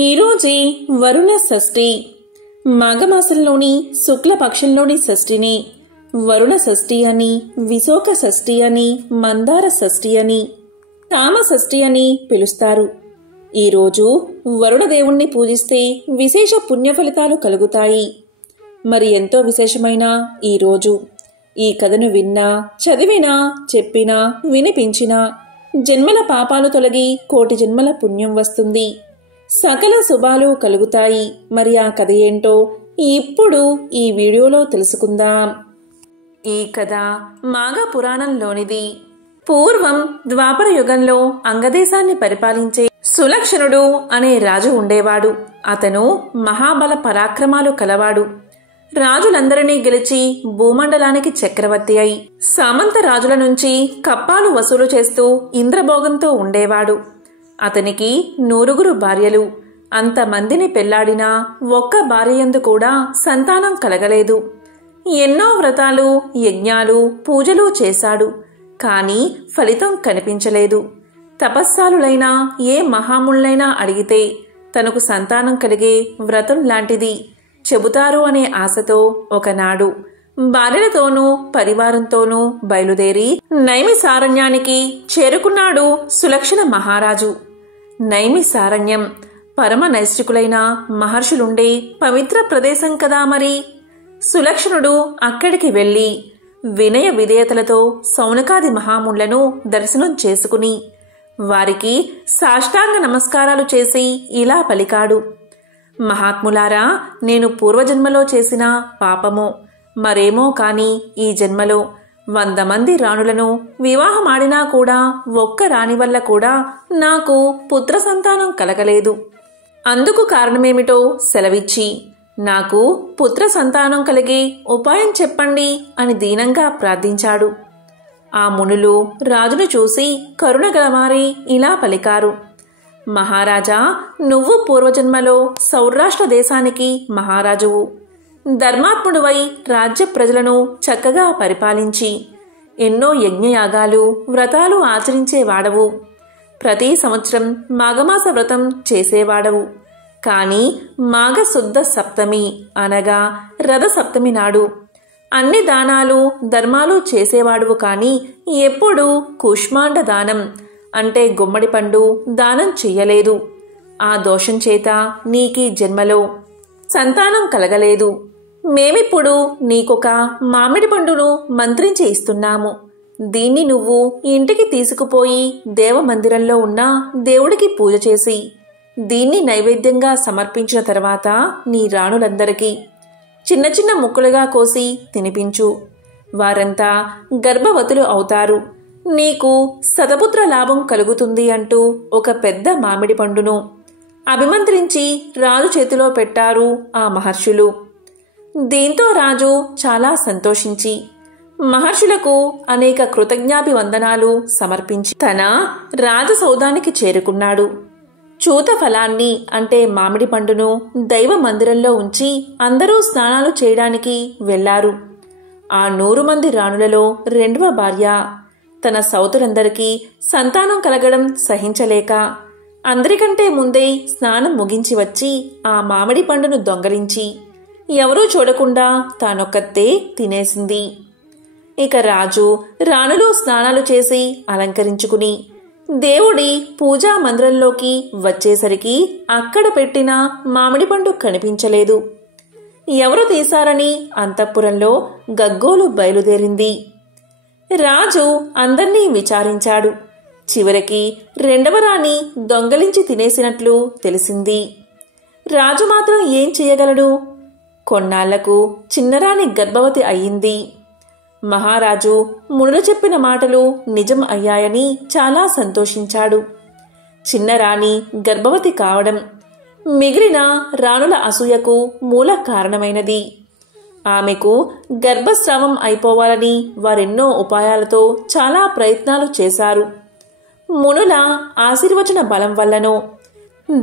ఈరోజే వరుణ షష్ఠి. మాఘమాసంలోని శుక్లపక్షంలోని షష్ఠిని వరుణ షష్ఠి అని, విశోక షష్ఠి అని, మందార షష్ఠి అని, కామ షష్ఠి అని పిలుస్తారు. ఈరోజు వరుణదేవుణ్ణి పూజిస్తే విశేష పుణ్య ఫలితాలు కలుగుతాయి. మరి ఎంతో విశేషమైన ఈరోజు ఈ కథను విన్నా, చదివినా, చెప్పినా, వినిపించినా జన్మల పాపాలు తొలగి కోటి జన్మల పుణ్యం వస్తుంది. సకల శుభాలు కలుగుతాయి. మరి ఆ కథ ఏంటో ఇప్పుడు ఈ వీడియోలో తెలుసుకుందాం. ఈ కథ మాఘ పురాణంలోనిది. పూర్వం ద్వాపర యుగంలో అంగదేశాన్ని పరిపాలించే సులక్షణుడు అనే రాజు ఉండేవాడు. అతను మహాబల పరాక్రమాలు కలవాడు. రాజులందరినీ గెలిచి భూమండలానికి చక్రవర్తి అయి సామంత రాజుల నుంచి కప్పాలు వసూలు చేస్తూ ఇంద్రభోగంతో ఉండేవాడు. అతనికి 9 భార్యలు. అంతమందిని పెళ్లాడినా ఒక్క భార్యయందు కూడా సంతానం కలగలేదు. ఎన్నో వ్రతాలు, యజ్ఞాలు, పూజలు చేశాడు. కాని ఫలితం కనిపించలేదు. తపస్సాలులైనా ఏ మహాముళ్ళైనా అడిగితే తనకు సంతానం కలిగే వ్రతం లాంటిది చెబుతారు అనే ఆశతో ఒకనాడు భార్యలతోనూ పరివారంతోనూ బయలుదేరి నైమిసారణ్యానికి చేరుకున్నాడు సులక్షణ మహారాజు. నైమిసారణ్యం పరమ నైష్ఠికులైన మహర్షులుండే పవిత్ర ప్రదేశం కదా. మరి సులక్షణుడు అక్కడికి వెళ్లి వినయ విధేయతలతో సౌనకాది మహాముళ్లను దర్శనం చేసుకుని వారికి సాష్టాంగ నమస్కారాలు చేసి ఇలా పలికాడు. మహాత్ములారా, నేను పూర్వజన్మలో చేసిన పాపమో మరేమో కాని ఈ జన్మలో 100 మంది రాణులను వివాహమాడినా కూడా ఒక్క రాణి వల్ల కూడా నాకు పుత్ర సంతానం కలగలేదు. అందుకు కారణమేమిటో సెలవిచ్చి నాకు పుత్ర సంతానం కలిగే ఉపాయం చెప్పండి అని దీనంగా ప్రార్థించాడు. ఆ మునులు రాజును చూసి కరుణగలమారి ఇలా పలికారు. మహారాజా, నువ్వు పూర్వజన్మలో సౌరాష్ట్ర దేశానికి మహారాజువు. ధర్మాత్ముడువై రాజ్య ప్రజలను చక్కగా పరిపాలించి ఎన్నో యజ్ఞయాగాలు, వ్రతాలు ఆచరించేవాడవు. ప్రతి సంవత్సరం మాఘమాస వ్రతం చేసేవాడవు. కాని మాఘశుద్ధ సప్తమి అనగా రథ సప్తమి నాడు అన్ని దానాలు, ధర్మాలు చేసేవాడువు. కాని ఎప్పుడూ కూష్మాండ దానం అంటే గుమ్మడి పండు దానం చెయ్యలేదు. ఆ దోషం చేత నీకీ జన్మలో సంతానం కలగలేదు. మేమిప్పుడు నీకొక మామిడి పండును మంత్రించి ఇస్తున్నాము. దీన్ని నువ్వు ఇంటికి తీసుకుపోయి దేవమందిరంలో ఉన్న దేవుడికి పూజ చేసి దీన్ని నైవేద్యంగా సమర్పించిన తర్వాత నీ రాణులందరికీ చిన్న చిన్న ముక్కలుగా కోసి తినిపించు. వారంతా గర్భవతులు అవుతారు. నీకు శతపుత్ర లాభం కలుగుతుంది అంటూ ఒక పెద్ద మామిడి పండును అభిమంత్రించి రాజు చేతిలో పెట్టారు ఆ మహర్షులు. దీంతో రాజు చాలా సంతోషించి మహర్షులకు అనేక కృతజ్ఞాభివందనాలు సమర్పించి తన రాజసౌధానికి చేరుకున్నాడు. చూత ఫలాన్ని అంటే మామిడి పండును దైవ మందిరంలో ఉంచి అందరూ స్నానాలు చేయడానికి వెళ్లారు. ఆ 100 మంది రాణులలో 2వ భార్య తన సౌతులందరికీ సంతానం కలగడం సహించలేక అందరికంటే ముందే స్నానం ముగించి వచ్చి ఆ మామిడి పండును దొంగలించి ఎవరూ చూడకుండా తానొక్కతే తినేసింది. ఇక రాజు రాణులు స్నానాలు చేసి అలంకరించుకుని దేవుడి పూజా మందిరంలోకి వచ్చేసరికి అక్కడ పెట్టిన మామిడి పండు కనిపించలేదు. ఎవరు తీశారని అంతఃపురంలో గగ్గోలు బయలుదేరింది. రాజు అందర్నీ విచారించాడు. చివరికి 2వ రాణి దొంగలించి తినేసినట్లు తెలిసింది. రాజు మాత్రం ఏం చెయ్యగలడు? కొన్నాళ్లకు చిన్నరాణి గర్భవతి అయ్యింది. మహారాజు మునులు చెప్పిన మాటలు నిజం అయ్యాయని చాలా సంతోషించాడు. చిన్నరాణి గర్భవతి కావడం మిగిలిన రాణుల అసూయకు మూల కారణమైనది. ఆమెకు గర్భస్రావం అయిపోవాలని వారెన్నో ఉపాయాలతో చాలా ప్రయత్నాలు చేశారు. మునుల ఆశీర్వచన బలం వల్లనో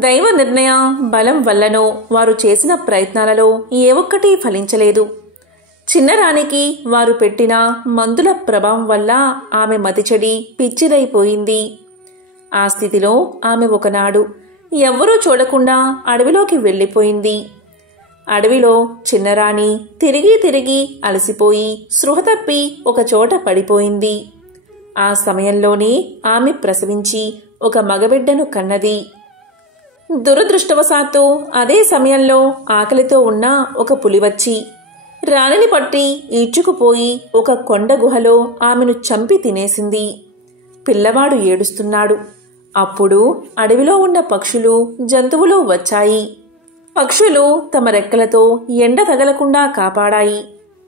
దైవ నిర్ణయ బలం వల్లనో వారు చేసిన ప్రయత్నాలలో ఏ ఒక్కటి ఫలించలేదు. చిన్నరానికి వారు పెట్టిన మందుల ప్రభావం వల్ల ఆమె మతిచెడి పిచ్చిదైపోయింది. ఆ స్థితిలో ఆమె ఒకనాడు ఎవ్వరూ చూడకుండా అడవిలోకి వెళ్ళిపోయింది. అడవిలో చిన్నరాణి తిరిగి తిరిగి అలసిపోయి స్పృహ తప్పి ఒకచోట పడిపోయింది. ఆ సమయంలోనే ఆమె ప్రసవించి ఒక మగబిడ్డను కన్నది. దురదృష్టవశాత్తు అదే సమయంలో ఆకలితో ఉన్న ఒక పులి వచ్చి రాణిని పట్టి ఈడ్చుకుపోయి ఒక కొండ గుహలో ఆమెను చంపి తినేసింది. పిల్లవాడు ఏడుస్తున్నాడు. అప్పుడు అడవిలో ఉన్న పక్షులు, జంతువులు వచ్చాయి. పక్షులు తమ రెక్కలతో ఎండ తగలకుండా కాపాడాయి.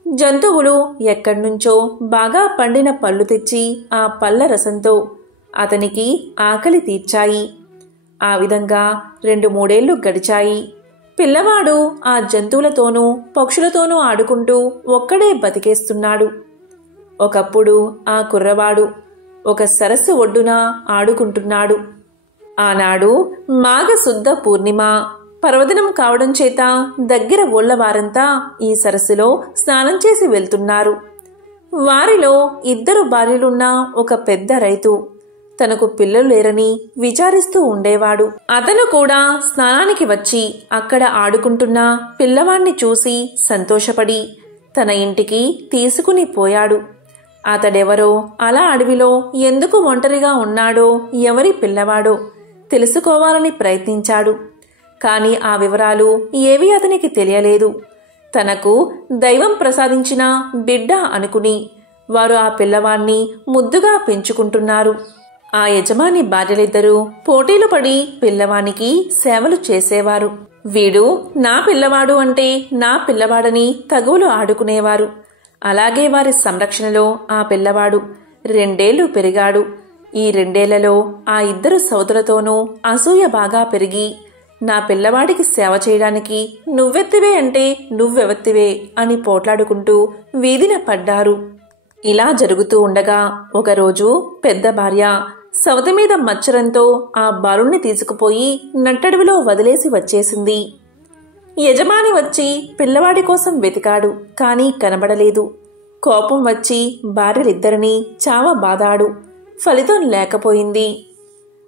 జంతువులు ఎక్కడ్నుంచో బాగా పండిన పళ్ళు తెచ్చి ఆ పళ్ళ రసంతో అతనికి ఆకలి తీర్చాయి. ఆ విధంగా 2-3 ఏళ్లు గడిచాయి. పిల్లవాడు ఆ జంతువులతోనూ పక్షులతోనూ ఆడుకుంటూ ఒక్కడే బతికేస్తున్నాడు. ఒకప్పుడు ఆ కుర్రవాడు ఒక సరస్సు ఒడ్డున ఆడుకుంటున్నాడు. ఆనాడు మాఘశుద్ధ పూర్ణిమ పర్వదినం కావడం చేత దగ్గర ఊళ్ళవారంతా ఈ సరస్సులో స్నానం చేసి వెళ్తున్నారు. వారిలో 2 భార్యలున్న ఒక పెద్ద రైతు తనకు పిల్లలు లేరని విచారిస్తూ ఉండేవాడు. అతను కూడా స్నానానికి వచ్చి అక్కడ ఆడుకుంటున్న పిల్లవాణ్ణి చూసి సంతోషపడి తన ఇంటికి తీసుకుని పోయాడు. అతడెవరో, అలా అడవిలో ఎందుకు ఒంటరిగా ఉన్నాడో, ఎవరి పిల్లవాడో తెలుసుకోవాలని ప్రయత్నించాడు. కాని ఆ వివరాలు ఏవీ అతనికి తెలియలేదు. తనకు దైవం ప్రసాదించిన బిడ్డ అనుకుని వారు ఆ పిల్లవాణ్ణి ముద్దుగా పెంచుకుంటున్నారు. ఆ యజమాని భార్యలిద్దరూ పోటీలు పడి పిల్లవానికి సేవలు చేసేవారు. వీడు నా పిల్లవాడు అంటే నా పిల్లవాడని తగువులు ఆడుకునేవారు. అలాగే వారి సంరక్షణలో ఆ పిల్లవాడు 2 ఏళ్లు పెరిగాడు. ఈ 2 ఏళ్లలో ఆ 2 సోదరులతోనూ అసూయ బాగా పెరిగి నా పిల్లవాడికి సేవ చేయడానికి నువ్వెత్తివే అంటే నువ్వెవత్తివే అని పోట్లాడుకుంటూ వీధిన పడ్డారు. ఇలా జరుగుతూ ఉండగా ఒకరోజు పెద్ద భార్య సవతి మీద మచ్చరంతో ఆ బాలుణ్ణి తీసుకుపోయి నట్టడవిలో వదిలేసి వచ్చేసింది. యజమాని వచ్చి పిల్లవాడి కోసం వెతికాడు. కాని కనబడలేదు. కోపం వచ్చి భార్యలిద్దరినీ చావబాదాడు. ఫలితం లేకపోయింది.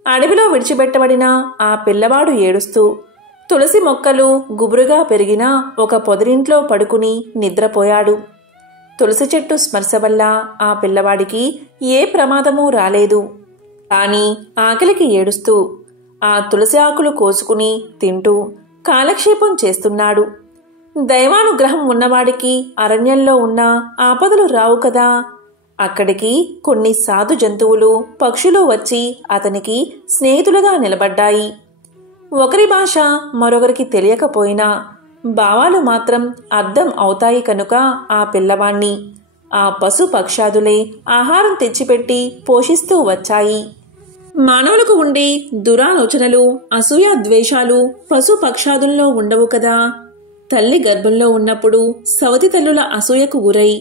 అడవిలో విడిచిపెట్టబడిన ఆ పిల్లవాడు ఏడుస్తూ తులసి మొక్కలు గుబురుగా పెరిగిన ఒక పొదరింట్లో పడుకుని నిద్రపోయాడు. తులసి చెట్టు స్పర్శ వల్ల ఆ పిల్లవాడికి ఏ ప్రమాదమూ రాలేదు. కాని ఆకలికి ఏడుస్తూ ఆ తులసి ఆకులు కోసుకుని తింటూ కాలక్షేపం చేస్తున్నాడు. దైవానుగ్రహం ఉన్నవాడికి అరణ్యంలో ఉన్న ఆపదలు రావు కదా. అక్కడికి కొన్ని సాధు జంతువులు, పక్షులు వచ్చి అతనికి స్నేహితులుగా నిలబడ్డాయి. ఒకరి భాష మరొకరికి తెలియకపోయినా భావాలు మాత్రం అర్థం అవుతాయి కనుక ఆ పిల్లవాణ్ణి ఆ పశు పక్షాదులే ఆహారం తెచ్చిపెట్టి పోషిస్తూ వచ్చాయి. మానవులకు ఉండే దురాలోచనలు, అసూయ, ద్వేషాలు పశు పక్షాదుల్లో ఉండవు కదా. తల్లి గర్భంలో ఉన్నప్పుడు సవతి తల్లుల అసూయకు గురై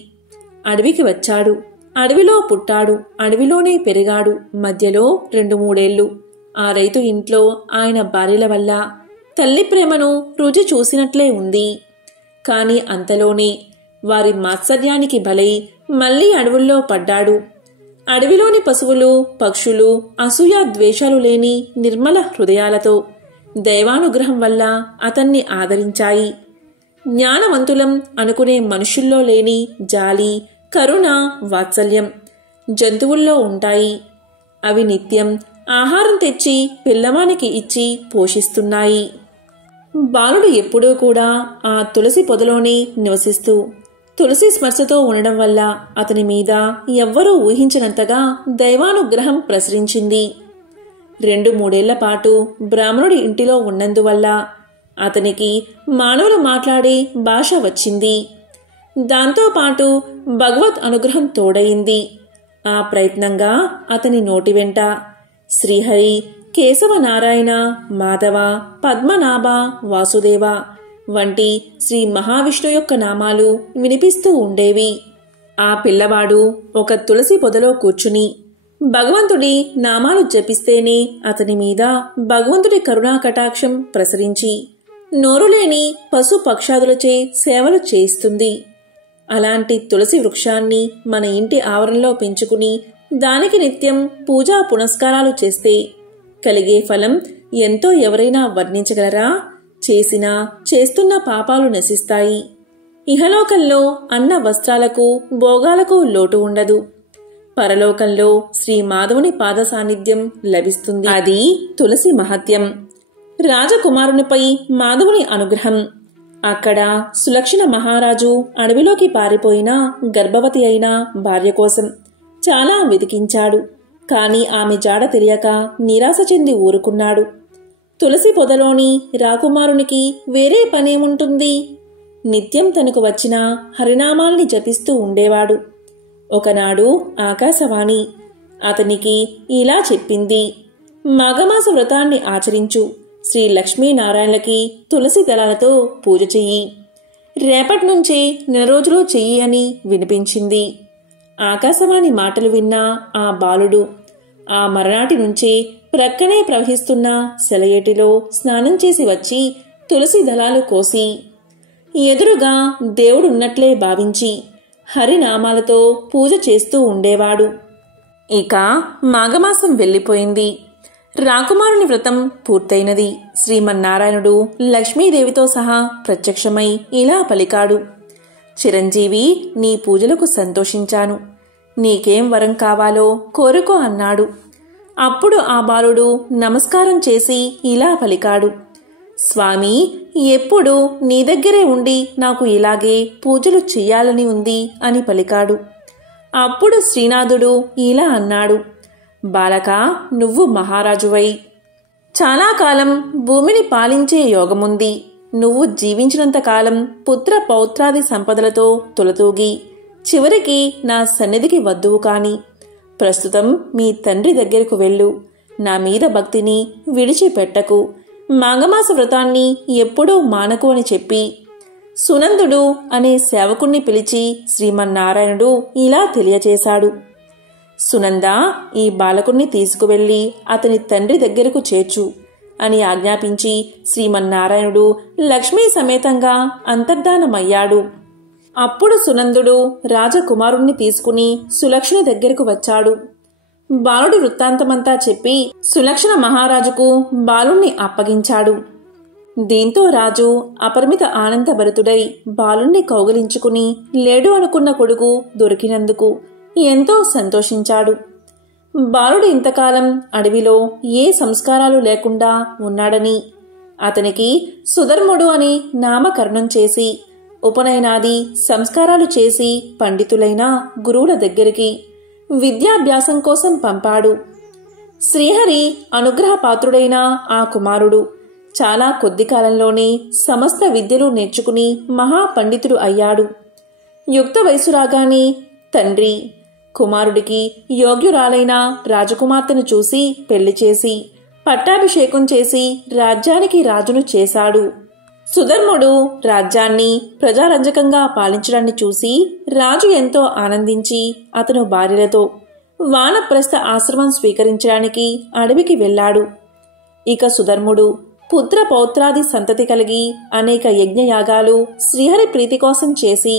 అడవికి వచ్చాడు. అడవిలో పుట్టాడు. అడవిలోనే పెరిగాడు. మధ్యలో 2-3 ఏళ్లు ఆ రైతు ఇంట్లో ఆయన భార్యల వల్ల తల్లి ప్రేమను రుచి చూసినట్లే ఉంది. కాని అంతలోనే వారి మాత్సర్యానికి బలై మళ్లీ అడవుల్లో పడ్డాడు. అడవిలోని పశువులు, పక్షులు అసూయ ద్వేషాలు లేని నిర్మల హృదయాలతో దైవానుగ్రహం వల్ల అతన్ని ఆదరించాయి. జ్ఞానవంతులం అనుకునే మనుషుల్లో లేని జాలి, కరుణ, వాత్సల్యం జంతువుల్లో ఉంటాయి. అవి నిత్యం ఆహారం తెచ్చి పిల్లవానికి ఇచ్చి పోషిస్తున్నాయి. బాలుడు ఎప్పుడూ కూడా ఆ తులసి పొదలోనే నివసిస్తూ తులసి స్పర్శతో ఉండడం వల్ల అతని మీద ఎవ్వరూ ఊహించినంతగా దైవానుగ్రహం ప్రసరించింది. 2-3 ఏళ్ల పాటు బ్రాహ్మణుడి ఇంటిలో ఉన్నందువల్ల అతనికి మానవులు మాట్లాడే భాష వచ్చింది. దాంతోపాటు భగవత్ అనుగ్రహం తోడయింది. ఆ ప్రయత్నంగా అతని నోటి వెంట శ్రీహరి, కేశవ, నారాయణ, మాధవ, పద్మనాభ, వాసుదేవ వంటి శ్రీ మహావిష్ణు యొక్క నామాలు వినిపిస్తూ ఉండేవి. ఆ పిల్లవాడు ఒక తులసి పొదలో కూర్చుని భగవంతుడి నామాలు జపిస్తేనే అతని మీద భగవంతుడి కరుణా కటాక్షం ప్రసరించి నోరులేని పశు పక్షాదులచే సేవలు చేయిస్తుంది. అలాంటి తులసి వృక్షాన్ని మన ఇంటి ఆవరణలో పెంచుకుని దానికి నిత్యం పూజా పునస్కారాలు చేస్తే కలిగే ఫలం ఎంతో ఎవరైనా వర్ణించగలరా? చేసినా చేస్తున్న పాపాలు నశిస్తాయి. ఇహలోకంలో అన్న వస్త్రాలకు భోగాలకు లోటు ఉండదు. పరలోకంలో శ్రీ మాధవుని పాద సాన్నిధ్యం లభిస్తుంది. అది తులసి మహత్యం. రాజకుమారునిపై మాధవుని అనుగ్రహం. అక్కడ సులక్షణ మహారాజు అడవిలోకి పారిపోయిన గర్భవతి అయిన భార్య కోసం చాలా వెతికించాడు. కాని ఆమె జాడ తెలియక నిరాశ చెంది ఊరుకున్నాడు. తులసి పొదలోని రాకుమారునికి వేరే పనేముంటుంది? నిత్యం తనకు వచ్చిన హరినామాల్ని జపిస్తూ ఉండేవాడు. ఒకనాడు ఆకాశవాణి అతనికి ఇలా చెప్పింది: మాఘమాస వ్రతాన్ని ఆచరించు. శ్రీ లక్ష్మీనారాయణలకి తులసి దళాలతో పూజ చెయ్యి. రేపటి నుంచి 4 రోజులు చెయ్యి అని వినిపించింది. ఆకాశవాణి మాటలు విన్న ఆ బాలుడు ఆ మరనాటి నుంచి ప్రక్కనే ప్రవహిస్తున్న సెలయేటిలో స్నానం చేసి వచ్చి తులసి దళాలు కోసి ఎదురుగా దేవుడున్నట్లే భావించి హరినామాలతో పూజ చేస్తూ ఉండేవాడు. ఇక మాఘమాసం వెళ్ళిపోయింది. రాకుమారుని వ్రతం పూర్తయినది. శ్రీమన్నారాయణుడు లక్ష్మీదేవితో సహా ప్రత్యక్షమై ఇలా పలికాడు: చిరంజీవి, నీ పూజలకు సంతోషించాను. నీకేం వరం కావాలో కోరుకో అన్నాడు. అప్పుడు ఆ బాలుడు నమస్కారం చేసి ఇలా పలికాడు: స్వామి, ఎప్పుడు నీ దగ్గరే ఉండి నాకు ఇలాగే పూజలు చెయ్యాలని ఉంది అని పలికాడు. అప్పుడు శ్రీనాథుడు ఇలా అన్నాడు: బాలక, నువ్వు మహారాజువై చాలా కాలం భూమిని పాలించే యోగముంది. నువ్వు జీవించినంతకాలం పుత్ర పౌత్రాది సంపదలతో తులతూగి చివరికి నా సన్నిధికి వద్దువు కాని ప్రస్తుతం మీ తండ్రి దగ్గరకు వెళ్ళు. నా మీద భక్తిని విడిచిపెట్టకు. మాఘమాస వ్రతాన్ని ఎప్పుడూ మానకు అని చెప్పి సునందుడు అనే సేవకుణ్ణి పిలిచి శ్రీమన్నారాయణుడు ఇలా తెలియచేశాడు: సునంద, ఈ బాలకుణ్ణి తీసుకువెళ్లి అతని తండ్రి దగ్గరకు చేర్చు అని ఆజ్ఞాపించి శ్రీమన్నారాయణుడు లక్ష్మీ సమేతంగా అంతర్ధానమయ్యాడు. అప్పుడు సునందుడు రాజకుమారుణ్ణి తీసుకుని సులక్షణ దగ్గరకు వచ్చాడు. బాలుడి వృత్తాంతమంతా చెప్పి సులక్షణ మహారాజుకు బాలుణ్ణి అప్పగించాడు. దీంతో రాజు అపరిమిత ఆనందభరితుడై బాలుణ్ణి కౌగిలించుకుని లేడు అనుకున్న కొడుకు దొరికినందుకు ఎంతో సంతోషించాడు. బాలుడు ఇంతకాలం అడవిలో ఏ సంస్కారాలు లేకుండా ఉన్నాడని అతనికి సుధర్ముడు అని నామకరణం చేసి ఉపనయనాది సంస్కారాలు చేసి పండితులైన గురువుల దగ్గరికి విద్యాభ్యాసం కోసం పంపాడు. శ్రీహరి అనుగ్రహపాత్రుడైన ఆ కుమారుడు చాలా కొద్ది కాలంలోనే సమస్త విద్యలు నేర్చుకుని మహాపండితుడు అయ్యాడు. యుక్త వయసు రాగానే తండ్రి కుమారుడికి యోగ్యురాలైన రాజకుమార్తెను చూసి పెళ్లి చేసి పట్టాభిషేకం చేసి రాజ్యానికి రాజును చేశాడు. సుధర్ముడు రాజ్యాన్ని ప్రజారంజకంగా పాలించడాన్ని చూసి రాజు ఎంతో ఆనందించి అతను భార్యలతో వానప్రస్థ ఆశ్రమం స్వీకరించడానికి అడవికి వెళ్లాడు. ఇక సుధర్ముడు పుత్ర పౌత్రాది సంతతి కలిగి అనేక యజ్ఞయాగాలు శ్రీహరి ప్రీతి కోసం చేసి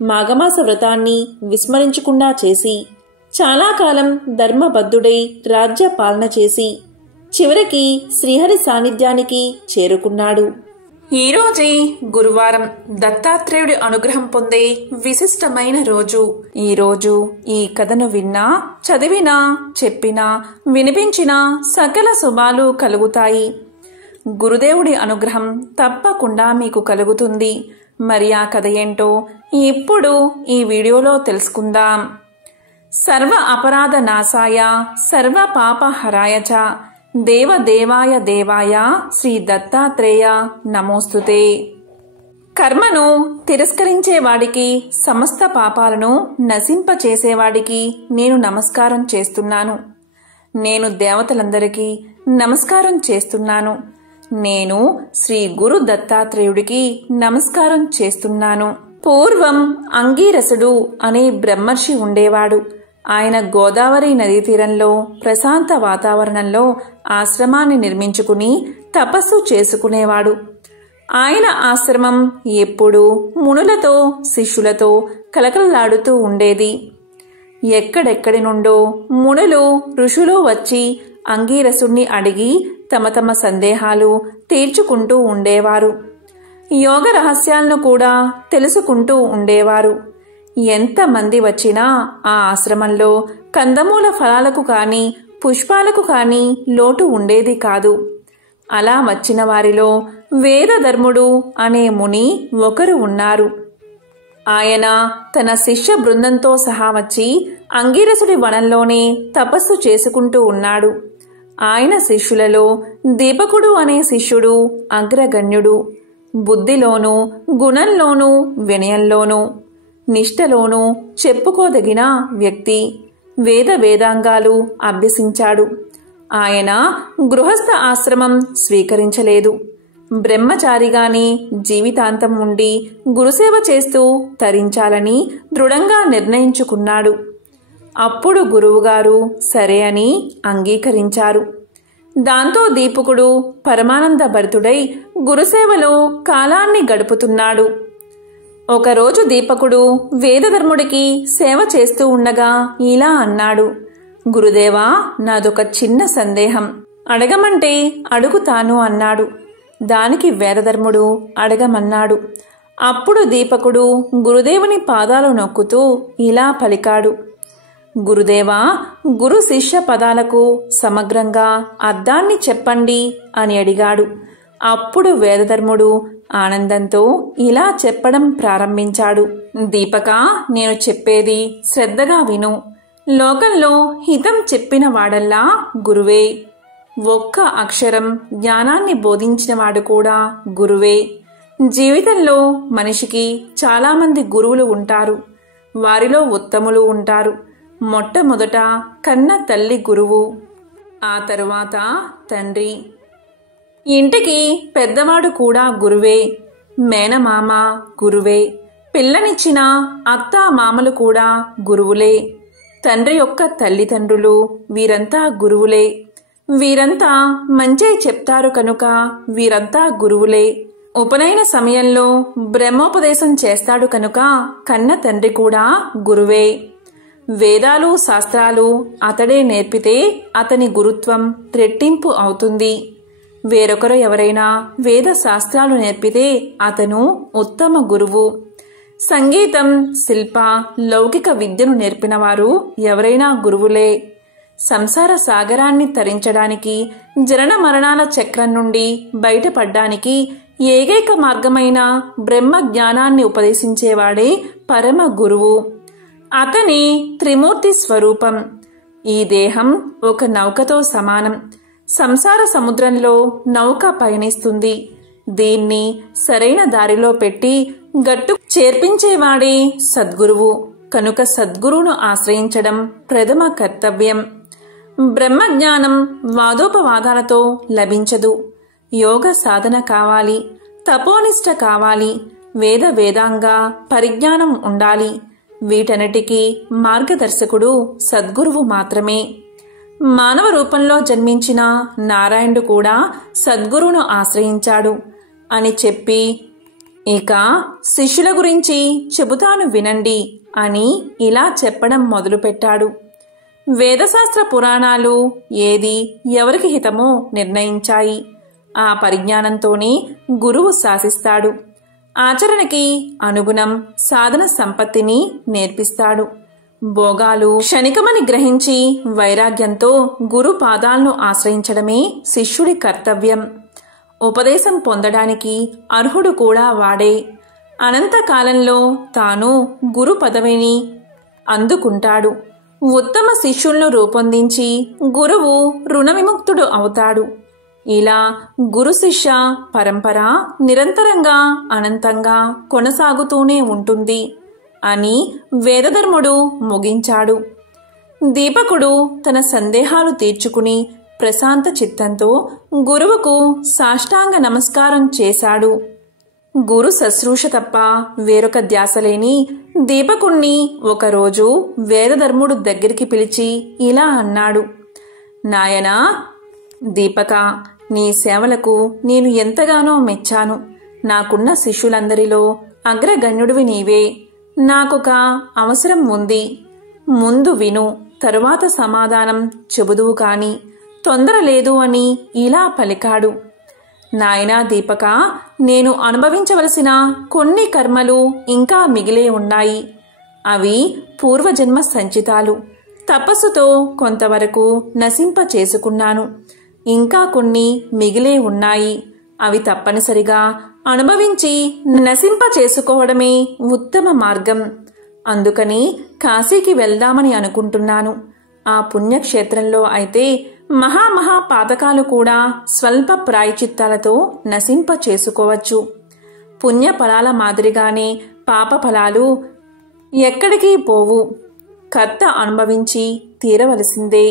మాఘమాస వ్రతాన్ని విస్మరించకుండా చేసి చాలా కాలం ధర్మబద్ధుడై రాజ్య పాలన చేసి చివరికి శ్రీహరి సాన్నిధ్యానికి చేరుకున్నాడు. ఈరోజే గురువారం, దత్తాత్రేయుడి అనుగ్రహం పొందే విశిష్టమైన రోజు. ఈరోజు ఈ కథను విన్నా, చదివినా, చెప్పినా, వినిపించినా సకల శుభాలు కలుగుతాయి. గురుదేవుడి అనుగ్రహం తప్పకుండా మీకు కలుగుతుంది. మరి ఆ కథ ఏంటో ఇప్పుడు ఈ వీడియోలో తెలుసుకుందాం. సర్వ అపరాధ నాశాయ సర్వ పాప హరాయ చ దేవదేవాయ దేవాయ శ్రీ దత్తాత్రేయ నమోస్తుతే. కర్మను తిరస్కరించేవాడికి, సమస్త పాపాలను నశింపచేసేవాడికి నేను నమస్కారం చేస్తున్నాను. నేను దేవతలందరికీ నమస్కారం చేస్తున్నాను. నేను శ్రీ గురు దత్తాత్రేయుడికి నమస్కారం చేస్తున్నాను. పూర్వం అంగీరసుడు అనే బ్రహ్మర్షి ఉండేవాడు. ఆయన గోదావరి నదీ తీరంలో ప్రశాంత వాతావరణంలో ఆశ్రమాన్ని నిర్మించుకుని తపస్సు చేసుకునేవాడు. ఆయన ఆశ్రమం ఎప్పుడూ మునులతో, శిష్యులతో కలకలలాడుతూ ఉండేది. ఎక్కడెక్కడి నుండో మునులు, ఋషులు వచ్చి అంగీరసుణ్ణి అడిగి తమ తమ సందేహాలు తీర్చుకుంటూ ఉండేవారు. యోగ రహస్యాలను కూడా తెలుసుకుంటూ ఉండేవారు. ఎంతమంది వచ్చినా ఆ ఆశ్రమంలో కందమూల ఫలాలకు కానీ పుష్పాలకు కానీ లోటు ఉండేది కాదు. అలా వచ్చిన వారిలో వేదధర్ముడు అనే ముని ఒకరు ఉన్నారు. ఆయన తన శిష్య బృందంతో సహా వచ్చి అంగీరసుడి వనంలోనే తపస్సు చేసుకుంటూ ఉన్నాడు. ఆయన శిష్యులలో దీపకుడు అనే శిష్యుడు అగ్రగణ్యుడు. బుద్ధిలోనూ గుణంలోనూ వినయంలోనూ నిష్ఠలోనూ చెప్పుకోదగిన వ్యక్తి. వేదాంగాలు అభ్యసించాడు. ఆయన గృహస్థ ఆశ్రమం స్వీకరించలేదు. బ్రహ్మచారిగానే జీవితాంతం ఉండి గురుసేవ చేస్తూ తరించాలని దృఢంగా నిర్ణయించుకున్నాడు. అప్పుడు గురువుగారు సరే అని అంగీకరించారు. దాంతో దీపకుడు పరమానంద భరితుడై గురుసేవలో కాలాన్ని గడుపుతున్నాడు. ఒకరోజు దీపకుడు వేదధర్ముడికి సేవ చేస్తూ ఉండగా ఇలా అన్నాడు, గురుదేవా, నాదొక చిన్న సందేహం, అడగమంటే అడుగుతాను అన్నాడు. దానికి వేదధర్ముడు అడగమన్నాడు. అప్పుడు దీపకుడు గురుదేవుని పాదాలు నొక్కుతూ ఇలా పలికాడు, గురుదేవా, గురు శిష్య పదాలకు సమగ్రంగా అర్థాన్ని చెప్పండి అని అడిగాడు. అప్పుడు వేదధర్ముడు ఆనందంతో ఇలా చెప్పడం ప్రారంభించాడు. దీపక, నేను చెప్పేది శ్రద్ధగా విను. లోకంలో హితం చెప్పిన వాడల్లా గురువే. ఒక్క అక్షరం జ్ఞానాన్ని బోధించినవాడు కూడా గురువే. జీవితంలో మనిషికి చాలామంది గురువులు ఉంటారు. వారిలో ఉత్తములు ఉంటారు. మొట్టమొదట కన్న తల్లి గురువు, ఆ తరువాత తండ్రి. ఇంటికి పెద్దవాడు కూడా గురువే. మేనమామ గురువే. పిల్లనిచ్చిన అత్త మామలు కూడా గురువులే. తండ్రి యొక్క తల్లిదండ్రులు వీరంతా గురువులే. వీరంతా మంచే చెప్తారు కనుక వీరంతా గురువులే. ఉపనయన సమయంలో బ్రహ్మోపదేశం చేస్తాడు కనుక కన్న తండ్రి కూడా గురువే. వేదాలు శాస్త్రాలు అతడే నేర్పితే అతని గురుత్వం రెట్టింపు అవుతుంది. వేరొకరు ఎవరైనా వేద శాస్త్రాలు నేర్పితే అతను ఉత్తమ గురువు. సంగీతం, శిల్ప, లౌకిక విద్యను నేర్పినవారు ఎవరైనా గురువులే. సంసార సాగరాన్ని తరించడానికి, జనన మరణాల చక్రం నుండి బయటపడ్డానికి ఏకైక మార్గమైన బ్రహ్మ జ్ఞానాన్ని ఉపదేశించేవాడే పరమ గురువు. అతని త్రిమూర్తి స్వరూపం. ఈ దేహం ఒక నౌకతో సమానం. సంసార సముద్రంలో నౌక పయనిస్తుంది. దీన్ని సరైన దారిలో పెట్టి గట్టు చేర్పించేవాడే సద్గురువు. కనుక సద్గురువును ఆశ్రయించడం ప్రథమ కర్తవ్యం. బ్రహ్మజ్ఞానం వాదోపవాదాలతో లభించదు. యోగ సాధన కావాలి, తపోనిష్ట కావాలి, వేదాంగ పరిజ్ఞానం ఉండాలి. వీటన్నిటికీ మార్గదర్శకుడు సద్గురువు మాత్రమే. మానవ రూపంలో జన్మించిన నారాయణుడు కూడా సద్గురువును ఆశ్రయించాడు అని చెప్పి, ఇక శిష్యుల గురించి చెబుతాను వినండి అని ఇలా చెప్పడం మొదలుపెట్టాడు. వేదశాస్త్ర పురాణాలు ఏది ఎవరికి హితమో నిర్ణయించాయి. ఆ పరిజ్ఞానంతోనే గురువు శాసిస్తాడు. ఆచరణకి అనుగుణం సాధన సంపత్తిని నేర్పిస్తాడు. భోగాలు క్షణికమని గ్రహించి వైరాగ్యంతో గురు పాదాలను ఆశ్రయించడమే శిష్యుడి కర్తవ్యం. ఉపదేశం పొందడానికి అర్హుడు కూడా వాడే. అనంతకాలంలో తాను గురు పదవిని అందుకుంటాడు. ఉత్తమ శిష్యులను రూపొందించి గురువు రుణ విముక్తుడు అవుతాడు. ఇలా గురు శిష్య పరంపర నిరంతరంగా అనంతంగా కొనసాగుతూనే ఉంటుంది అని వేదధర్ముడు ముగించాడు. దీపకుడు తన సందేహాలు తీర్చుకుని ప్రశాంత చిత్తంతో గురువుకు సాష్టాంగ నమస్కారం చేశాడు. గురు శుశ్రూష తప్ప వేరొక ధ్యాసలేని దీపకుణ్ణి ఒకరోజు వేదధర్ముడు దగ్గరికి పిలిచి ఇలా అన్నాడు, నాయనా దీపక, నీ సేవలకు నేను ఎంతగానో మెచ్చాను. నాకున్న శిష్యులందరిలో అగ్రగణ్యుడివి నీవే. నాకొక అవసరం ఉంది. ముందు విను, తరువాత సమాధానం చెబుదువు కాని తొందర లేదు అని ఇలా పలికాడు. నాయనా దీపక, నేను అనుభవించవలసిన కొన్ని కర్మలు ఇంకా మిగిలే ఉన్నాయి. అవి పూర్వజన్మ సంచితాలు. తపస్సుతో కొంతవరకు నశింప చేసుకున్నాను. ఇంకా కొన్ని మిగిలే ఉన్నాయి. అవి తప్పనిసరిగా అనుభవించి నశింప చేసుకోవడమే ఉత్తమ మార్గం. అందుకని కాశీకి వెళ్దామని అనుకుంటున్నాను. ఆ పుణ్యక్షేత్రంలో అయితే మహామహా పాతకాలు కూడా స్వల్ప ప్రాయచిత్తాలతో నశింప చేసుకోవచ్చు. పుణ్య ఫలాల మాదిరిగానే పాప ఫలాలు ఎక్కడికి పోవు. కర్త అనుభవించి తీరవలసిందే.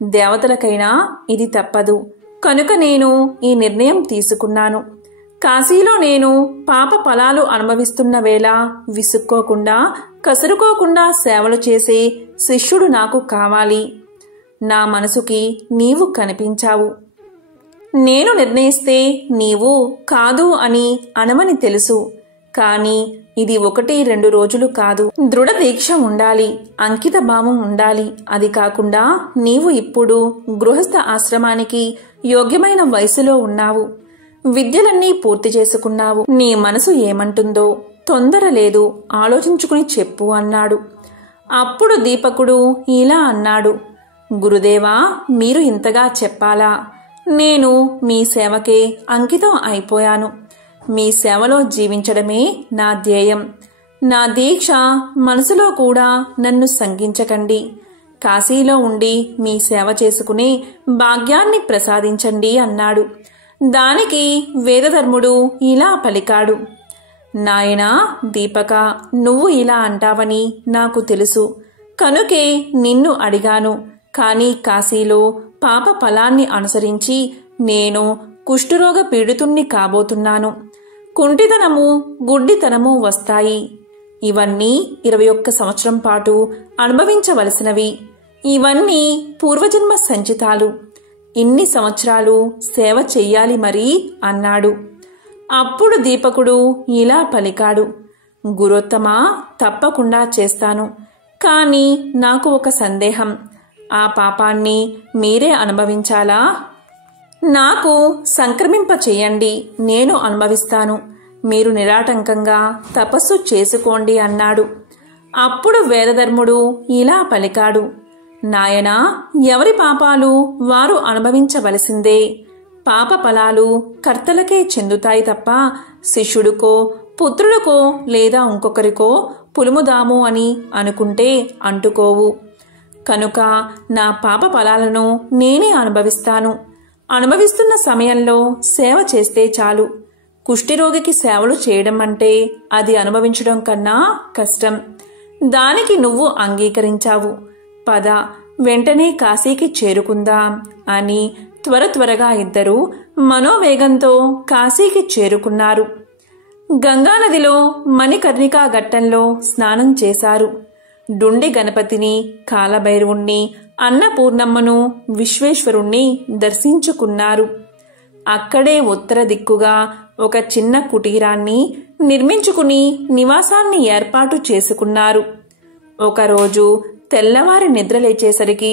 దేవతలకైనా ఇది తప్పదు. కనుక నేను ఈ నిర్ణయం తీసుకున్నాను. కాశీలో నేను పాప ఫలాలు అనుభవిస్తున్న వేళ విసుక్కోకుండా, కసురుకోకుండా సేవలు చేసే శిష్యుడు నాకు కావాలి. నా మనసుకి నీవు కనిపించావు. నేను నిర్ణయిస్తే నీవు కాదు అని అనమని తెలుసు. కాని ఇది 1-2 రోజులు కాదు. దృఢ దీక్ష ఉండాలి, అంకిత భావం ఉండాలి. అది కాకుండా నీవు ఇప్పుడు గృహస్థ ఆశ్రమానికి యోగ్యమైన వయసులో ఉన్నావు. విద్యలన్నీ పూర్తి చేసుకున్నావు. నీ మనసు ఏమంటుందో తొందర లేదు, ఆలోచించుకుని చెప్పు అన్నాడు. అప్పుడు దీపకుడు ఇలా అన్నాడు. గురుదేవా, మీరు ఇంతగా చెప్పాలా? నేను మీ సేవకే అంకితం అయిపోయాను. మీ సేవలో జీవించడమే నా ధ్యేయం. నా దీక్ష మనసులో కూడా నన్ను శంకించకండి. కాశీలో ఉండి మీ సేవ చేసుకునే భాగ్యాన్ని ప్రసాదించండి అన్నాడు. దానికి వేదధర్ముడు ఇలా పలికాడు. నాయనా దీపక, నువ్వు ఇలా అంటావని నాకు తెలుసు. కనుకే నిన్ను అడిగాను. కాని కాశీలో పాప ఫలాన్ని అనుసరించి నేను కుష్ఠరోగ పీడితుణ్ణి కాబోతున్నాను. కుంటితనము, గుడ్డితనము వస్తాయి. ఇవన్నీ 21 సంవత్సరం పాటు అనుభవించవలసినవి. ఇవన్నీ పూర్వజన్మ సంచితాలు. ఇన్ని సంవత్సరాలు సేవ చెయ్యాలి మరి అన్నాడు. అప్పుడు దీపకుడు ఇలా పలికాడు. గురోత్తమా, తప్పకుండా చేస్తాను. కాని నాకు ఒక సందేహం. ఆ పాపాన్ని మీరే అనుభవించాలా? నాకు సంక్రమింప చెయ్యండి, నేను అనుభవిస్తాను. మీరు నిరాటంకంగా తపస్సు చేసుకోండి అన్నాడు. అప్పుడు వేదధర్ముడు ఇలా పలికాడు. నాయనా, ఎవరి పాపాలు వారు అనుభవించవలసిందే. పాప ఫలాలు కర్తలకే చెందుతాయి తప్ప శిష్యుడికో, పుత్రుడికో లేదా ఇంకొకరికో పులుముదాము అని అనుకుంటే అంటుకోవు. కనుక నా పాప ఫలాలను నేనే అనుభవిస్తాను. అనుభవిస్తున్న సమయంలో సేవ చేస్తే చాలు. కుష్ఠిరోగికి సేవలు చేయడం అంటే అది అనుభవించడం కన్నా కష్టం. దానికి నువ్వు అంగీకరించావు. పద, వెంటనే కాశీకి చేరుకుందాం అని త్వరగా ఇద్దరూ మనోవేగంతో కాశీకి చేరుకున్నారు. గంగానదిలో మణికర్ణికా ఘట్టంలో స్నానం చేశారు. డుండి గణపతిని, కాలభైరవుణ్ణి, అన్నపూర్ణమ్మను, విశ్వేశ్వరుణ్ణి దర్శించుకున్నారు. అక్కడే ఉత్తర దిక్కుగా ఒక చిన్న కుటీరాన్ని నిర్మించుకుని నివాసాన్ని ఏర్పాటు చేసుకున్నారు. ఒకరోజు తెల్లవారి నిద్రలేచేసరికి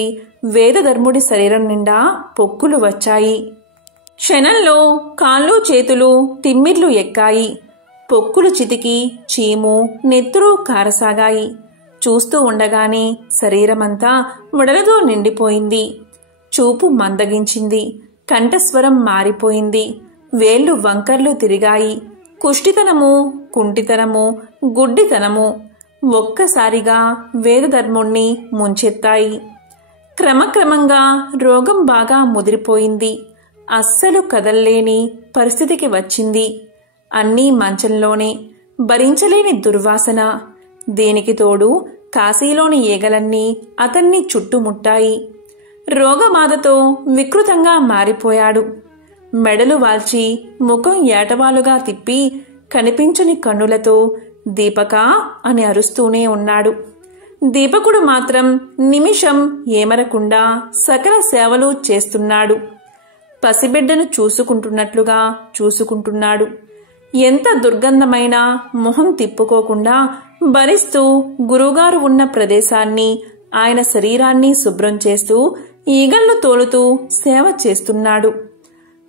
వేదధర్ముడి శరీరం నిండా పొక్కులు వచ్చాయి. క్షణంలో కాళ్ళు చేతులు తిమ్మిర్లు ఎక్కాయి. పొక్కులు చితికి చీము, నెత్తురు కారసాగాయి. చూస్తూ ఉండగానే శరీరమంతా వడలతో నిండిపోయింది. చూపు మందగించింది. కంఠస్వరం మారిపోయింది. వేళ్లు వంకర్లు తిరిగాయి. కుష్ఠితనము, కుంటితనము, గుడ్డితనము ఒక్కసారిగా వేదధర్ముణ్ణి ముంచెత్తాయి. క్రమక్రమంగా రోగం బాగా ముదిరిపోయింది. అస్సలు కదల్లేని పరిస్థితికి వచ్చింది. అన్నీ మంచంలోనే. భరించలేని దుర్వాసన. దీనికి తోడు కాశీలోని ఈగలన్నీ అతన్ని చుట్టుముట్టాయి. రోగబాధతో వికృతంగా మారిపోయాడు. మెడలు వాల్చి ముఖం ఏటవాలుగా తిప్పి కనిపించని కన్నులతో దీపక అని అరుస్తూనే ఉన్నాడు. దీపకుడు మాత్రం నిమిషం ఏమరకుండా సకల సేవలు చేస్తున్నాడు. పసిబిడ్డను చూసుకుంటున్నట్లుగా చూసుకుంటున్నాడు. ఎంత దుర్గంధమైనా మొహం తిప్పుకోకుండా భరిస్తూ గురువుగారు ఉన్న ప్రదేశాన్ని, ఆయన శరీరాన్ని శుభ్రం చేస్తూ ఈగళ్ళు తోలుతూ సేవ చేస్తున్నాడు.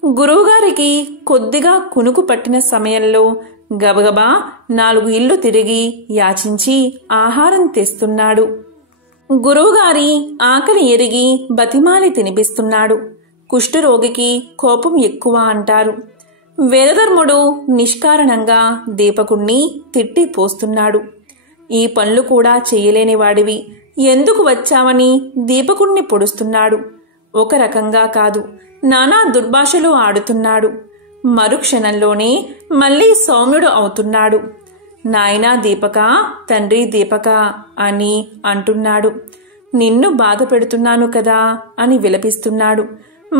గురువుగారికి కొద్దిగా కునుకు పట్టిన సమయంలో గబగబా 4 ఇళ్ళు తిరిగి యాచించి ఆహారం తెస్తున్నాడు. గురువుగారి ఆకలి ఎరిగి బతిమాలి తినిపిస్తున్నాడు. కుష్ఠరోగికి కోపం ఎక్కువ అంటారు. వేదధర్ముడు నిష్కారణంగా దీపకుణ్ణి తిట్టి పోస్తున్నాడు. ఈ పనులు కూడా చెయ్యలేని వాడివి ఎందుకు వచ్చావని దీపకుణ్ణి పొడుస్తున్నాడు. ఒక రకంగా కాదు, నానా దుర్భాషలు ఆడుతున్నాడు. మరుక్షణంలోనే మళ్లీ సౌమ్యుడు అవుతున్నాడు. నాయనా దీపక, తండ్రి దీపక అని అంటున్నాడు. నిన్ను బాధ పెడుతున్నాను కదా అని విలపిస్తున్నాడు.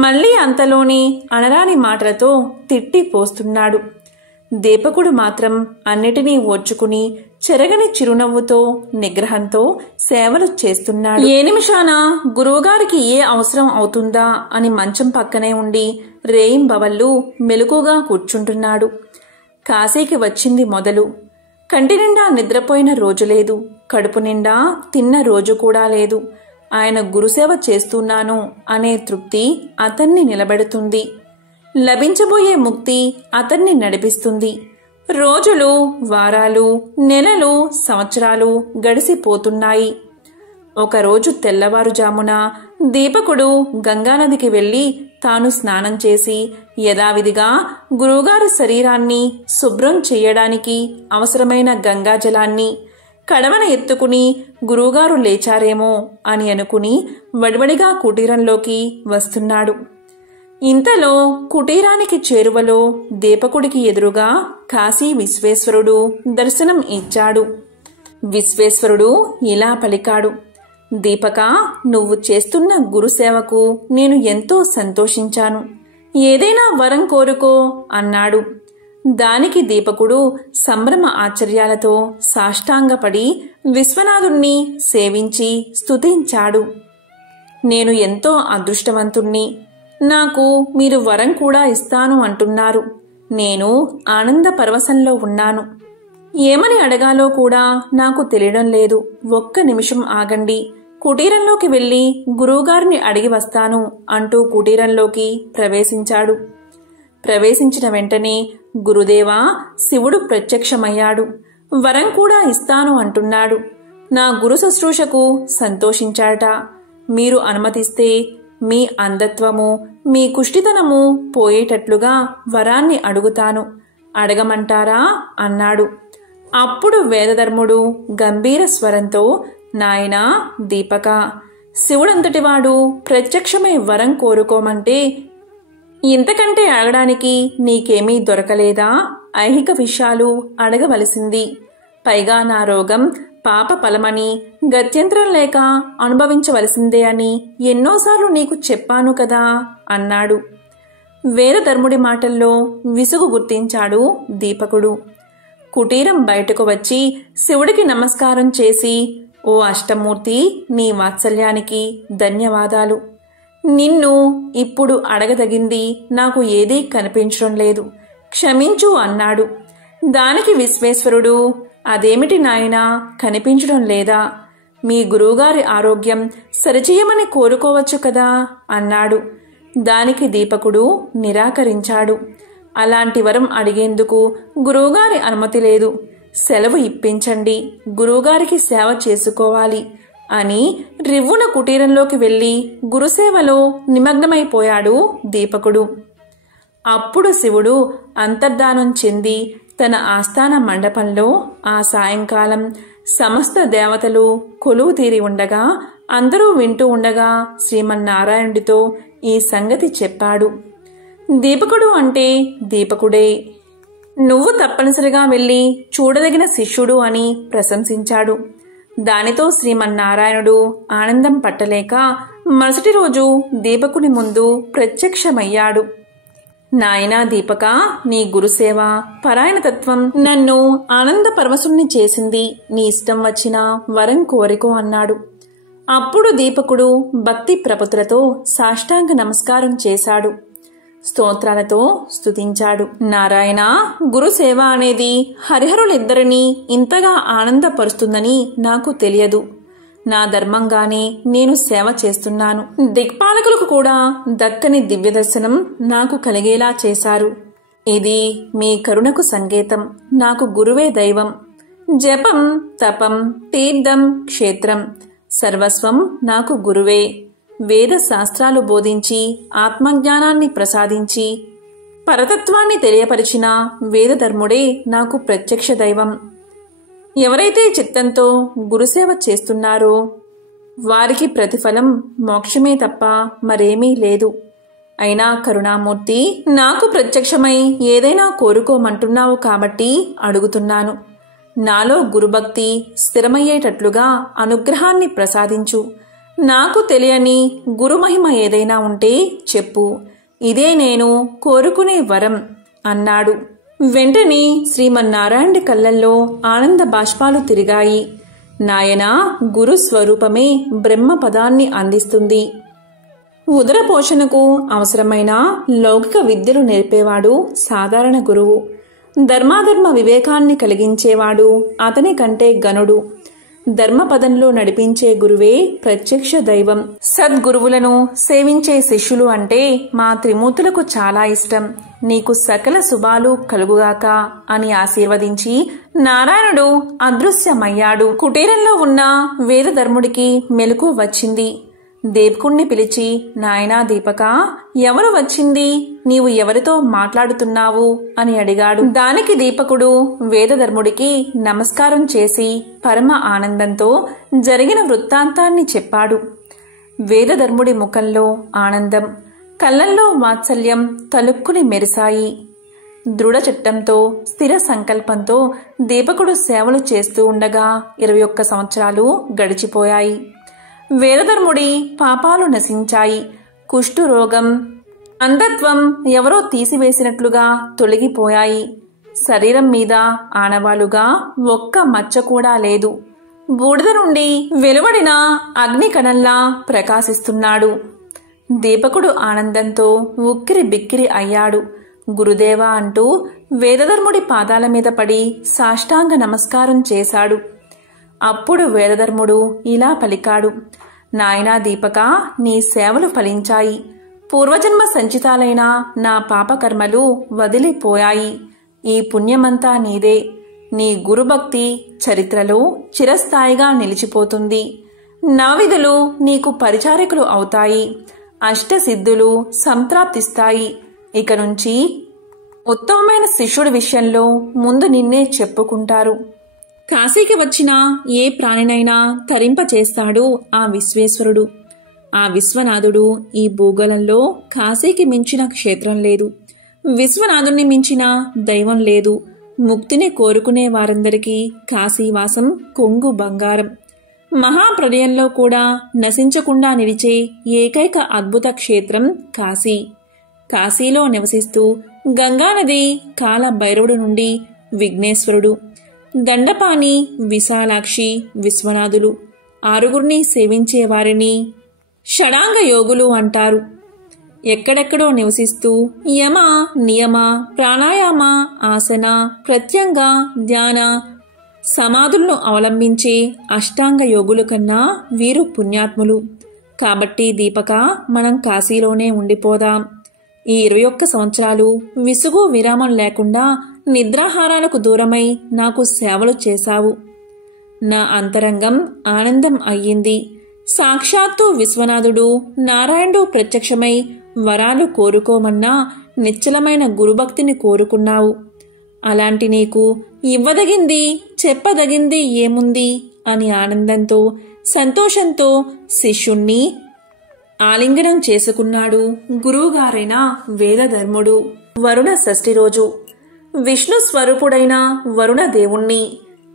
మళ్లీ అంతలోనే అనరాని మాటలతో తిట్టి పోస్తున్నాడు. దీపకుడు మాత్రం అన్నిటినీ ఓర్చుకుని చెరగని చిరునవ్వుతో నిగ్రహంతో సేవలు చేస్తున్నాడు. ఏ నిమిషాన గురువుగారికి ఏ అవసరం అవుతుందా అని మంచం పక్కనే ఉండి రేయింబవళ్ళు మెలకుగా కూర్చుంటున్నాడు. కాశీకి వచ్చింది మొదలు. కంటి నిండా నిద్రపోయిన రోజు లేదు, కడుపు నిండా తిన్న రోజు కూడా లేదు. ఆయన గురుసేవ చేస్తున్నాను అనే తృప్తి అతన్ని నిలబెడుతుంది. లభించబోయే ముక్తి అతన్ని నడిపిస్తుంది. రోజులు, వారాలు, నెలలు, సంవత్సరాలు గడిసిపోతున్నాయి. ఒకరోజు తెల్లవారుజామున దీపకుడు గంగానదికి వెళ్లి తాను స్నానం చేసి యథావిధిగా గురువుగారి శరీరాన్ని శుభ్రం చెయ్యడానికి అవసరమైన గంగాజలాన్ని కడవన ఎత్తుకుని గురువుగారు లేచారేమో అని అనుకుని వడివడిగా కుటీరంలోకి వస్తున్నాడు. ఇంతలో కుటీరానికి చేరువలో దీపకుడికి ఎదురుగా కాశీ విశ్వేశ్వరుడు దర్శనం ఇచ్చాడు. విశ్వేశ్వరుడు ఇలా పలికాడు. దీపక, నువ్వు చేస్తున్న గురుసేవకు నేను ఎంతో సంతోషించాను. ఏదైనా వరం కోరుకో అన్నాడు. దానికి దీపకుడు సంభ్రమ ఆశ్చర్యాలతో సాష్టాంగపడి విశ్వనాథుణ్ణి సేవించి స్తుతించాడు. నేను ఎంతో అదృష్టవంతుణ్ణి. నాకు మీరు వరం కూడా ఇస్తాను అంటున్నారు. నేను ఆనంద పరవశంలో ఉన్నాను. ఏమని అడగాలో కూడా నాకు తెలియడం లేదు. ఒక్క నిమిషం ఆగండి, కుటీరంలోకి వెళ్లి గురువుగారిని అడిగి వస్తాను అంటూ కుటీరంలోకి ప్రవేశించాడు. ప్రవేశించిన వెంటనే గురుదేవా, శివుడు ప్రత్యక్షమయ్యాడు. వరం కూడా ఇస్తాను అంటున్నాడు. నా గురు శుశ్రూషకు సంతోషించాట. మీరు అనుమతిస్తే మీ అంధత్వము, మీ కుష్టితనము పోయేటట్లుగా వరాన్ని అడుగుతాను. అడగమంటారా అన్నాడు. అప్పుడు వేదధర్ముడు గంభీర స్వరంతో, నాయనా దీపక, శివుడంతటివాడు ప్రత్యక్షమై వరం కోరుకోమంటే ఇంతకంటే అడగడానికి నీకేమీ దొరకలేదా? ఐహిక విషయాలు అడగవలసింది. పైగా నా రోగం పాప ఫలమని, గత్యంతరం లేక అనుభవించవలసిందే అని ఎన్నోసార్లు నీకు చెప్పాను కదా అన్నాడు. వేదధర్ముడి మాటల్లో విసుగు గుర్తించాడు దీపకుడు. కుటీరం బయటకు వచ్చి శివుడికి నమస్కారం చేసి, ఓ అష్టమూర్తి, నీ వాత్సల్యానికి ధన్యవాదాలు. నిన్ను ఇప్పుడు అడగదగింది నాకు ఏదీ కనిపించడం లేదు, క్షమించు అన్నాడు. దానికి విశ్వేశ్వరుడు, అదేమిటి నాయనా, కనిపించడం లేదా? మీ గురువుగారి ఆరోగ్యం సరిచేయమని కోరుకోవచ్చు కదా అన్నాడు. దానికి దీపకుడు నిరాకరించాడు. అలాంటి వరం అడిగేందుకు గురువుగారి అనుమతి లేదు. సెలవు ఇప్పించండి, గురువుగారికి సేవ చేసుకోవాలి అని రివ్వున కుటీరంలోకి వెళ్లి గురుసేవలో నిమగ్నమైపోయాడు దీపకుడు. అప్పుడు శివుడు అంతర్ధానం చెంది తన ఆస్థాన మండపంలో ఆ సాయంకాలం సమస్త దేవతలు కొలువు తీరి ఉండగా, అందరూ వింటూ ఉండగా శ్రీమన్నారాయణుడితో ఈ సంగతి చెప్పాడు. దీపకుడు అంటే దీపకుడే, నువ్వు తప్పనిసరిగా వెళ్ళి చూడదగిన శిష్యుడు అని ప్రశంసించాడు. దానితో శ్రీమన్నారాయణుడు ఆనందం పట్టలేక మరుసటి రోజు దీపకుని ముందు ప్రత్యక్షమయ్యాడు. నాయనా దీపక, నీ గురుసేవ, పరాయణతత్వం నన్ను ఆనంద పరవశుణ్ణి చేసింది. నీ ఇష్టం వచ్చిన వరం కోరికో అన్నాడు. అప్పుడు దీపకుడు భక్తి ప్రపతులతో సాష్టాంగ నమస్కారం చేశాడు. స్తోత్రాలతో స్తుతించాడు. నారాయణ, గురుసేవ అనేది హరిహరులిద్దరినీ ఇంతగా ఆనందపరుస్తుందని నాకు తెలియదు. నా ధర్మంగానే నేను సేవ చేస్తున్నాను. దిక్పాలకులకు కూడా దక్కని దివ్యదర్శనం నాకు కలిగేలా చేశారు. ఇది మీ కరుణకు సంకేతం. నాకు గురువే దైవం. జపం, తపం, తీర్థం, క్షేత్రం సర్వస్వం నాకు గురువే. వేద శాస్త్రాలు బోధించి ఆత్మజ్ఞానాన్ని ప్రసాదించి పరతత్వాన్ని తెలియపరిచిన వేదధర్ముడే నాకు ప్రత్యక్ష దైవం. ఎవరైతే చిత్తంతో గురుసేవ చేస్తున్నారో వారికి ప్రతిఫలం మోక్షమే తప్ప మరేమీ లేదు. అయినా కరుణామూర్తి, నాకు ప్రత్యక్షమై ఏదైనా కోరుకోమంటున్నావు కాబట్టి అడుగుతున్నాను. నాలో గురుభక్తి స్థిరమయ్యేటట్లుగా అనుగ్రహాన్ని ప్రసాదించు. నాకు తెలియని గురుమహిమ ఏదైనా ఉంటే చెప్పు. ఇదే నేను కోరుకునే వరం అన్నాడు. వెంటనే శ్రీమన్నారాయణుడి కళ్ళల్లో ఆనంద బాష్పాలు తిరిగాయి. నాయనా, గురు స్వరూపమే బ్రహ్మ పదాన్ని అందిస్తుంది. ఉదర పోషణకు అవసరమైన లౌకిక విద్యలు నేర్పేవాడు సాధారణ గురువు. ధర్మాధర్మ వివేకాన్ని కలిగించేవాడు అతని కంటే గనుడు. ధర్మపదంలో నడిపించే గురువే ప్రత్యక్ష దైవం. సద్గురువులను సేవించే శిష్యులు అంటే మా త్రిమూర్తులకు చాలా ఇష్టం. నీకు సకల శుభాలు కలుగుగాక అని ఆశీర్వదించి నారాయణుడు అదృశ్యమయ్యాడు. కుటీరంలో ఉన్న వేదధర్ముడికి మెలకు వచ్చింది. దేవకుణ్ణి పిలిచి, నాయనా దీపక, ఎవరు వచ్చింది? నీవు ఎవరితో మాట్లాడుతున్నావు అని అడిగాడు. దానికి దీపకుడు వేదధర్ముడికి నమస్కారం చేసి పరమ ఆనందంతో జరిగిన వృత్తాంతాన్ని చెప్పాడు. వేదధర్ముడి ముఖంలో ఆనందం, కళ్ళల్లో వాత్సల్యం తలుక్కుని మెరిశాయి. దృఢ చిత్తంతో స్థిర సంకల్పంతో దీపకుడు సేవలు చేస్తూ ఉండగా 21 సంవత్సరాలు గడిచిపోయాయి. వేదధర్ముడి పాపాలు నశించాయి. కుష్టు రోగం, అంధత్వం ఎవరో తీసివేసినట్లుగా తొలగిపోయాయి. శరీరం మీద ఆనవాలుగా ఒక్క మచ్చ కూడా లేదు. బూడిద నుండి వెలువడిన అగ్ని కణంలా ప్రకాశిస్తున్నాడు. దీపకుడు ఆనందంతో ఉక్కిరి బిక్కిరి అయ్యాడు. గురుదేవా అంటూ వేదధర్ముడి పాదాల మీద పడి సాష్టాంగ నమస్కారం చేశాడు. అప్పుడు వేదధర్ముడు ఇలా పలికాడు. నాయనా దీపక, నీ సేవలు ఫలించాయి. పూర్వజన్మ సంచితాలైన నా పాపకర్మలు వదిలిపోయాయి. ఈ పుణ్యమంతా నీదే. నీ గురుభక్తి చరిత్రలో చిరస్థాయిగా నిలిచిపోతుంది. నవవిధులు నీకు పరిచారకులు అవుతాయి. అష్టసిద్ధులు సంప్రాప్తిస్తాయి. ఇక నుంచి ఉత్తమమైన శిష్యుడి విషయంలో ముందు నిన్నే చెప్పుకుంటారు. కాశీకి వచ్చిన ఏ ప్రాణినైనా తరింపచేస్తాడు ఆ విశ్వేశ్వరుడు. ఆ విశ్వనాథుడు ఈ భూగోళంలో కాశీకి మించిన క్షేత్రం లేదు. విశ్వనాథుణ్ణి మించిన దైవం లేదు. ముక్తిని కోరుకునే వారందరికీ కాశీవాసం కొంగు బంగారం. మహాప్రళయంలో కూడా నశించకుండా నిలిచే ఏకైక అద్భుత క్షేత్రం కాశీ. కాశీలో నివసిస్తూ గంగానది కాల భైరవుడు నుండి విఘ్నేశ్వరుడు, దండపాణి, విశాలాక్షి, విశ్వనాథులు ఆరుగురిని సేవించేవారిని షడాంగ యోగులు అంటారు. ఎక్కడెక్కడో నివసిస్తూ యమ, నియమ, ప్రాణాయామ, ఆసన, ప్రత్యంగ, ధ్యాన సమాధులను అవలంబించే అష్టాంగ యోగుల కన్నా వీరు పుణ్యాత్ములు. కాబట్టి దీపక, మనం కాశీలోనే ఉండిపోదాం. ఈ 21 సంవత్సరాలు విసుగు విరామం లేకుండా నిద్రాహారాలకు దూరమై నాకు సేవలు చేశావు. నా అంతరంగం ఆనందం అయ్యింది. సాక్షాత్తు విశ్వనాథుడు నారాయణుడు ప్రత్యక్షమై వరాలు కోరుకోమన్నా నిశ్చలమైన గురుభక్తిని కోరుకున్నావు. అలాంటి నీకు ఇవ్వదగింది చెప్పదగింది ఏముంది అని ఆనందంతో సంతోషంతో శిష్యుణ్ణి ఆలింగనం చేసుకున్నాడు గురువుగారైన వేదధర్ముడు. వరుణ షష్ఠి రోజు విష్ణు స్వరూపుడైన వరుణ దేవుణ్ణి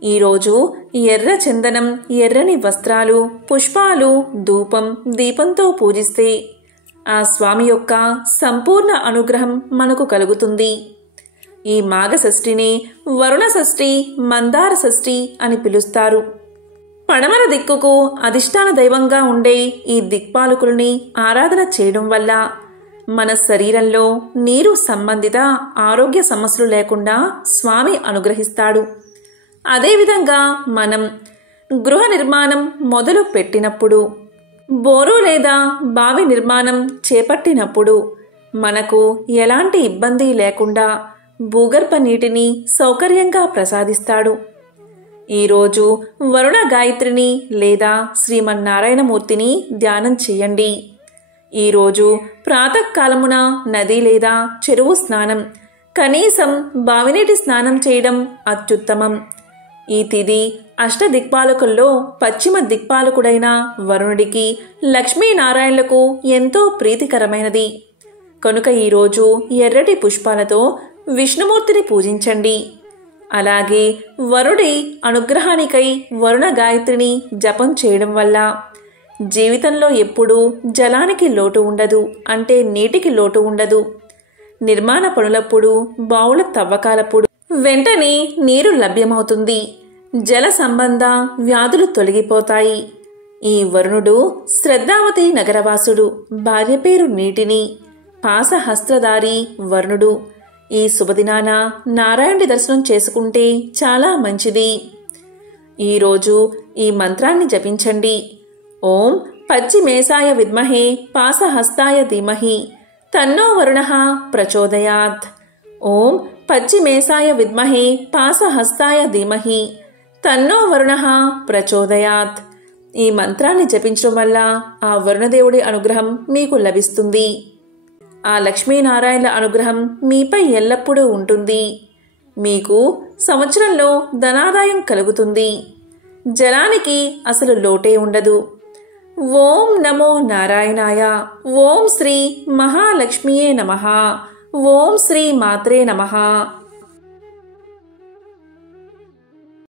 ఈరోజు ఎర్ర చందనం, ఎర్రని వస్త్రాలు, పుష్పాలు, ధూపం, దీపంతో పూజిస్తే ఆ స్వామి యొక్క సంపూర్ణ అనుగ్రహం మనకు కలుగుతుంది. ఈ మాఘ షష్ఠిని వరుణ షష్ఠి, మందార షష్ఠి అని పిలుస్తారు. పడమర దిక్కుకు అధిష్టాన దైవంగా ఉండే ఈ దిక్పాలకుల్ని ఆరాధన చేయడం వల్ల మన శరీరంలో నీరు సంబంధిత ఆరోగ్య సమస్యలు లేకుండా స్వామి అనుగ్రహిస్తాడు. అదేవిధంగా మనం గృహ నిర్మాణం మొదలు పెట్టినప్పుడు, బోరు లేదా బావి నిర్మాణం చేపట్టినప్పుడు మనకు ఎలాంటి ఇబ్బంది లేకుండా భూగర్భ నీటిని సౌకర్యంగా ప్రసాదిస్తాడు. ఈరోజు వరుణ గాయత్రిని లేదా శ్రీమన్నారాయణమూర్తిని ధ్యానం చేయండి. ఈరోజు ప్రాతకాలమున నది లేదా చెరువు స్నానం, కనీసం బావినీటి స్నానం చేయడం అత్యుత్తమం. ఈ తిథి అష్టదిక్పాలకుల్లో పశ్చిమ దిక్పాలకుడైన వరుణుడికి లక్ష్మీనారాయణులకు ఎంతో ప్రీతికరమైనది కనుక ఈరోజు ఎర్రటి పుష్పాలతో విష్ణుమూర్తిని పూజించండి. అలాగే వరుడి అనుగ్రహానికై వరుణ గాయత్రిని జపం చేయడం వల్ల జీవితంలో ఎప్పుడూ జలానికి లోటు ఉండదు, అంటే నీటికి లోటు ఉండదు. నిర్మాణ పనులప్పుడు, బావుల తవ్వకాలప్పుడు వెంటనే నీరు లభ్యమవుతుంది. జల సంబంధ వ్యాధులు తొలగిపోతాయి. ఈ వరుణుడు శ్రద్ధావతి నగరవాసుడు. భార్య పేరు నీటిని. పాసహస్త్రధారి వరుణుడు. ఈ శుభదినాన నారాయణుడి దర్శనం చేసుకుంటే చాలా మంచిది. ఈరోజు ఈ మంత్రాన్ని జపించండి. ఓం పశ్చిమేశాయ విద్మహే పాసహస్తాయ ధీమహి తన్నో వరుణః ప్రచోదయాత్. ఓం పశ్చిమేశాయ విద్మహే పాసహస్తాయ ధీమహి తన్నో వరుణః ప్రచోదయాత్. ఈ మంత్రాన్ని జపించడం వల్ల ఆ వరుణదేవుడి అనుగ్రహం మీకు లభిస్తుంది. ఆ లక్ష్మీనారాయణల అనుగ్రహం మీపై ఎల్లప్పుడూ ఉంటుంది. మీకు సంవత్సరంలో ధనాదాయం కలుగుతుంది. జలానికి అసలు లోటే ఉండదు. ఓం నమో నారాయణాయ. ఓం శ్రీ మహాలక్ష్మియే నమః. ఓం శ్రీ మాత్రే నమః.